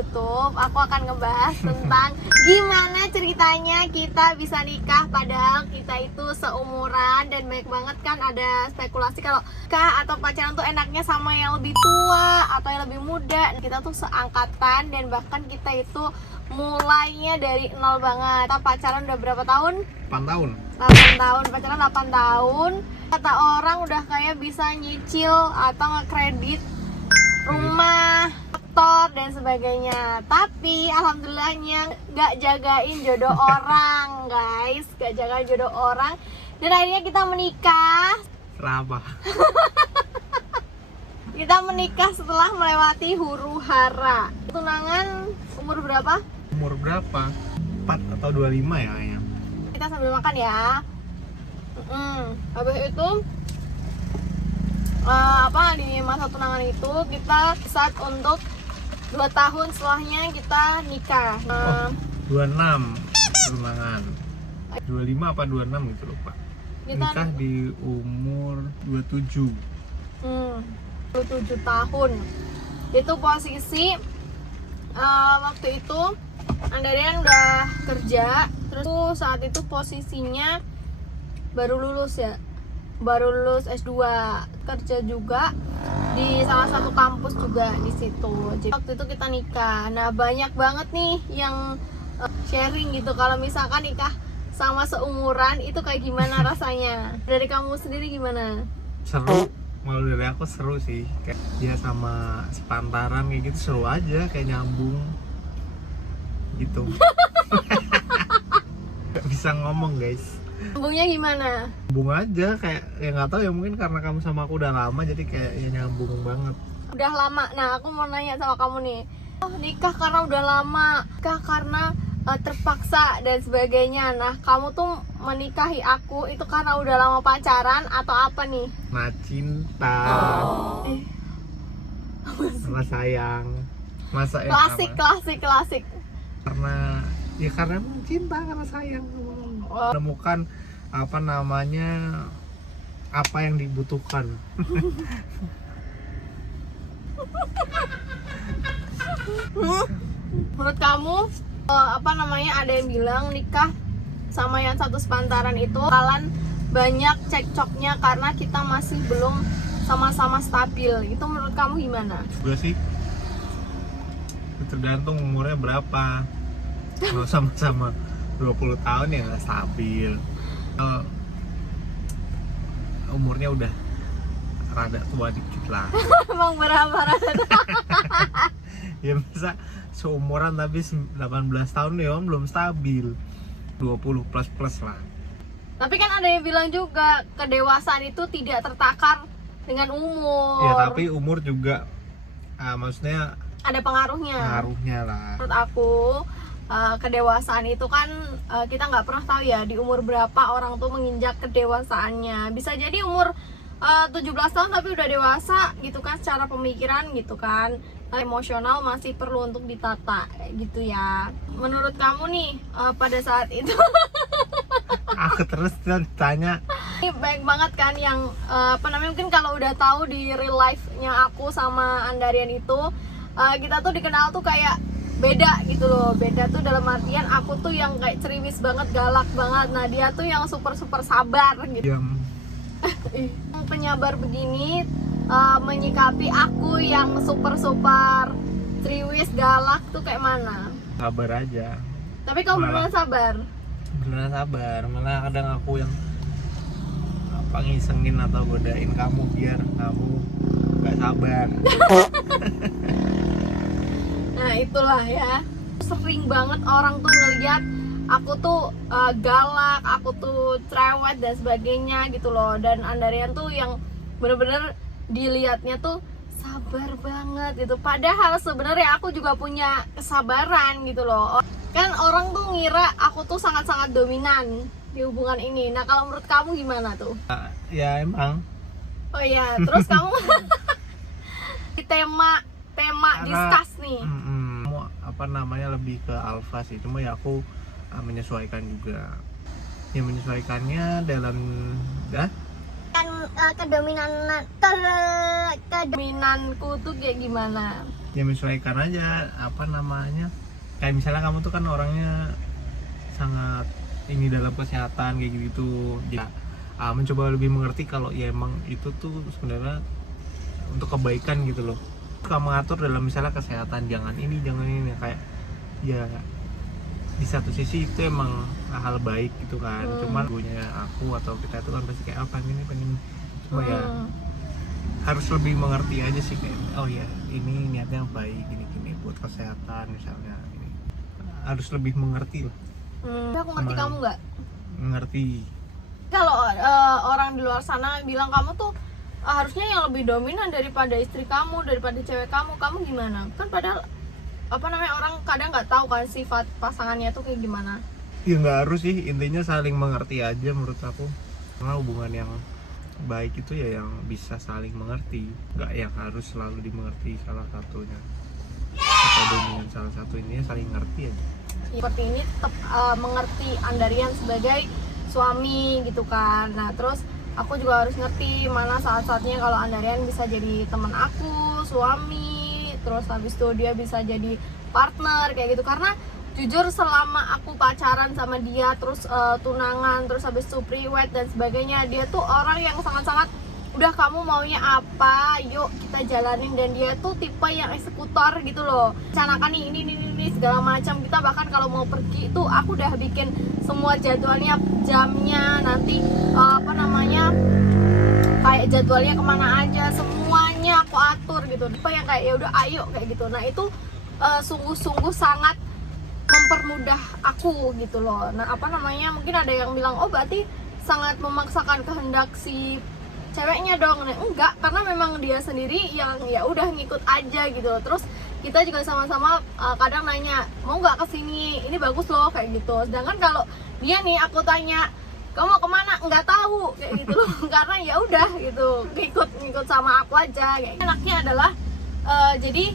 YouTube, aku akan ngebahas tentang gimana ceritanya kita bisa nikah padahal kita itu seumuran. Dan banyak banget kan ada spekulasi kalau nikah atau pacaran tuh enaknya sama yang lebih tua atau yang lebih muda. Kita tuh seangkatan dan bahkan kita itu mulainya dari nol banget. Kita pacaran udah berapa tahun? 8 tahun. 8 tahun, pacaran 8 tahun. Kata orang udah kayak bisa nyicil atau ngekredit rumah, motor dan sebagainya. Tapi alhamdulillahnya gak jagain jodoh orang, guys. Gak jagain jodoh orang. Dan akhirnya kita menikah. Kenapa? Kita menikah setelah melewati huru hara. Tunangan umur berapa? Umur berapa? 4 atau 25 ya kayaknya. Kita sambil makan ya. Habis itu di masa tunangan itu kita saat untuk 2 tahun setelahnya kita nikah. 26 tunangan. 25 apa 26 gitu lupa. Nikah di umur 27. 27 tahun. Itu posisi waktu itu Andarian udah kerja, terus saat itu posisinya baru lulus ya. Baru lulus S2, kerja juga di salah satu kampus juga di situ. Jadi waktu itu kita nikah. Nah, banyak banget nih yang sharing gitu kalau misalkan nikah sama seumuran itu kayak gimana rasanya. Dari kamu sendiri gimana? Seru. Malu dari aku seru sih. Kayak dia sama sepantaran kayak gitu seru aja, kayak nyambung gitu. Gak bisa ngomong, guys. Nyambungnya gimana? Nyambung aja kayak ya nggak tahu ya, mungkin karena kamu sama aku udah lama jadi kayak ya nyambung banget. Udah lama. Nah, aku mau nanya sama kamu nih. Nikah karena udah lama, nikah karena terpaksa dan sebagainya. Nah, kamu tuh menikahi aku itu karena udah lama pacaran atau apa nih? Nah, cinta. Karena sayang. Masa ya Klasik. Karena emang cinta, karena sayang. Menemukan apa yang dibutuhkan. Menurut kamu ada yang bilang nikah sama yang satu sepantaran itu bakalan banyak cekcoknya karena kita masih belum sama-sama stabil. Itu menurut kamu gimana? Gue sih tergantung umurnya berapa. Kalau sama-sama 20 tahun ya nggak stabil. Kalau umurnya udah rada tua dikit lah. Emang berapa rada? Ya masa seumuran tapi 18 tahun ya belum stabil. 20 plus lah. Tapi kan ada yang bilang juga kedewasaan itu tidak tertakar dengan umur. Ya tapi umur juga maksudnya ada pengaruhnya lah. menurut aku. Kedewasaan itu kan kita nggak pernah tahu ya di umur berapa orang tuh menginjak kedewasaannya. Bisa jadi umur 17 tahun tapi udah dewasa gitu kan secara pemikiran gitu kan. Emosional masih perlu untuk ditata gitu ya. Menurut kamu nih pada saat itu Aku terus ditanya. ini baik banget kan yang mungkin kalau udah tahu di real life-nya aku sama Andarian itu kita tuh dikenal tuh kayak beda gitu loh. Beda tuh dalam artian aku tuh yang kayak ceriwis banget, galak banget. Nah, dia tuh yang super sabar gitu. Penyabar begini menyikapi aku yang super ceriwis, galak tuh kayak mana? Sabar aja. Tapi kamu beneran sabar? Beneran sabar. Malah kadang aku yang ngisengin atau godain kamu biar kamu gak sabar. Nah, itulah ya. Sering banget orang tuh ngeliat aku tuh galak, aku tuh cerewet dan sebagainya gitu loh. Dan Andarian tuh yang bener-bener dilihatnya tuh sabar banget gitu. Padahal sebenarnya aku juga punya kesabaran gitu loh. Kan orang tuh ngira aku tuh sangat-sangat dominan di hubungan ini. Nah, kalau menurut kamu gimana tuh? Ya emang. Oh iya, terus kamu di tema discuss nih. Lebih ke alpha sih. Cuma ya aku menyesuaikan juga. Ya menyesuaikannya dalam dominanku tuh kayak gimana. Ya menyesuaikan aja, apa namanya, kayak misalnya kamu tuh kan orangnya sangat ini dalam kesehatan kayak gitu, ya mencoba lebih mengerti kalau ya emang itu tuh sebenarnya untuk kebaikan gitu loh. Kamu mengatur dalam misalnya kesehatan, jangan ini kayak ya di satu sisi itu emang hal baik gitu kan. Cuman punya aku atau kita itu kan pasti kayak pengen cuma ya harus lebih mengerti aja sih, kayak oh ya ini niatnya baik, gini buat kesehatan misalnya, ini harus lebih mengerti lah. Aku ngerti kamu nggak? Mengerti. Kalau orang di luar sana bilang kamu tuh harusnya yang lebih dominan daripada istri kamu, daripada cewek kamu gimana? Kan padahal orang kadang nggak tahu kan sifat pasangannya tuh kayak gimana. Ya nggak harus sih, intinya saling mengerti aja menurut aku. Karena hubungan yang baik itu ya yang bisa saling mengerti, nggak yang harus selalu dimengerti salah satunya atau dominan salah satu, ini saling ngerti aja. Seperti ini tetap mengerti Andarian sebagai suami gitu kan. Nah terus aku juga harus ngerti mana saat-saatnya kalau Andarian bisa jadi teman aku, suami, terus habis itu dia bisa jadi partner kayak gitu. Karena jujur selama aku pacaran sama dia, terus tunangan, terus habis itu pre-wed dan sebagainya, dia tuh orang yang sangat-sangat udah kamu maunya apa, yuk kita jalanin. Dan dia tuh tipe yang eksekutor gitu loh, rencanakan nih ini segala macam. Kita bahkan kalau mau pergi itu aku udah bikin semua jadwalnya, jamnya, nanti kayak jadwalnya kemana aja, semuanya aku atur gitu. Tipe yang kayak ya udah ayo kayak gitu. Nah itu sungguh-sungguh sangat mempermudah aku gitu loh. Nah mungkin ada yang bilang oh berarti sangat memaksakan kehendak si ceweknya dong. Nah, enggak, karena memang dia sendiri yang ya udah ngikut aja gitu loh. Terus kita juga sama-sama kadang nanya mau nggak kesini, ini bagus loh kayak gitu. Sedangkan kalau dia nih aku tanya kamu mau kemana, nggak tahu kayak gitu loh. Karena ya udah gitu ngikut sama aku aja kayak. Enaknya adalah jadi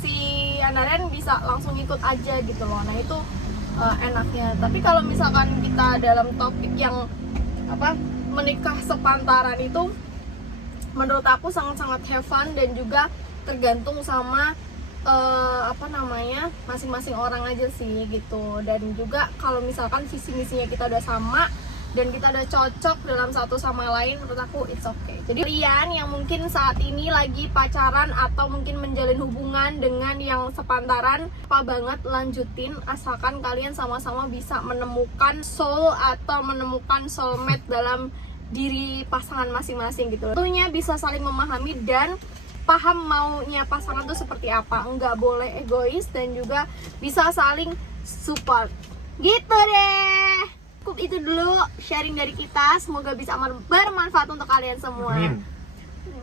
si Andarian bisa langsung ikut aja gitu loh. Nah itu enaknya. Tapi kalau misalkan kita dalam topik yang menikah sepantaran itu, menurut aku sangat-sangat have fun dan juga tergantung sama masing-masing orang aja sih gitu. Dan juga kalau misalkan visi misinya kita udah sama dan kita udah cocok dalam satu sama lain, menurut aku it's okay. Jadi kalian yang mungkin saat ini lagi pacaran atau mungkin menjalin hubungan dengan yang sepantaran, apa banget lanjutin, asalkan kalian sama-sama bisa menemukan soul atau menemukan soulmate dalam diri pasangan masing-masing gitu. Tentunya bisa saling memahami dan paham maunya pasangan tuh seperti apa, nggak boleh egois, dan juga bisa saling support gitu deh. Cukup itu dulu sharing dari kita, semoga bisa bermanfaat untuk kalian semua. Amin.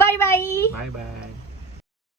Bye bye. Bye bye.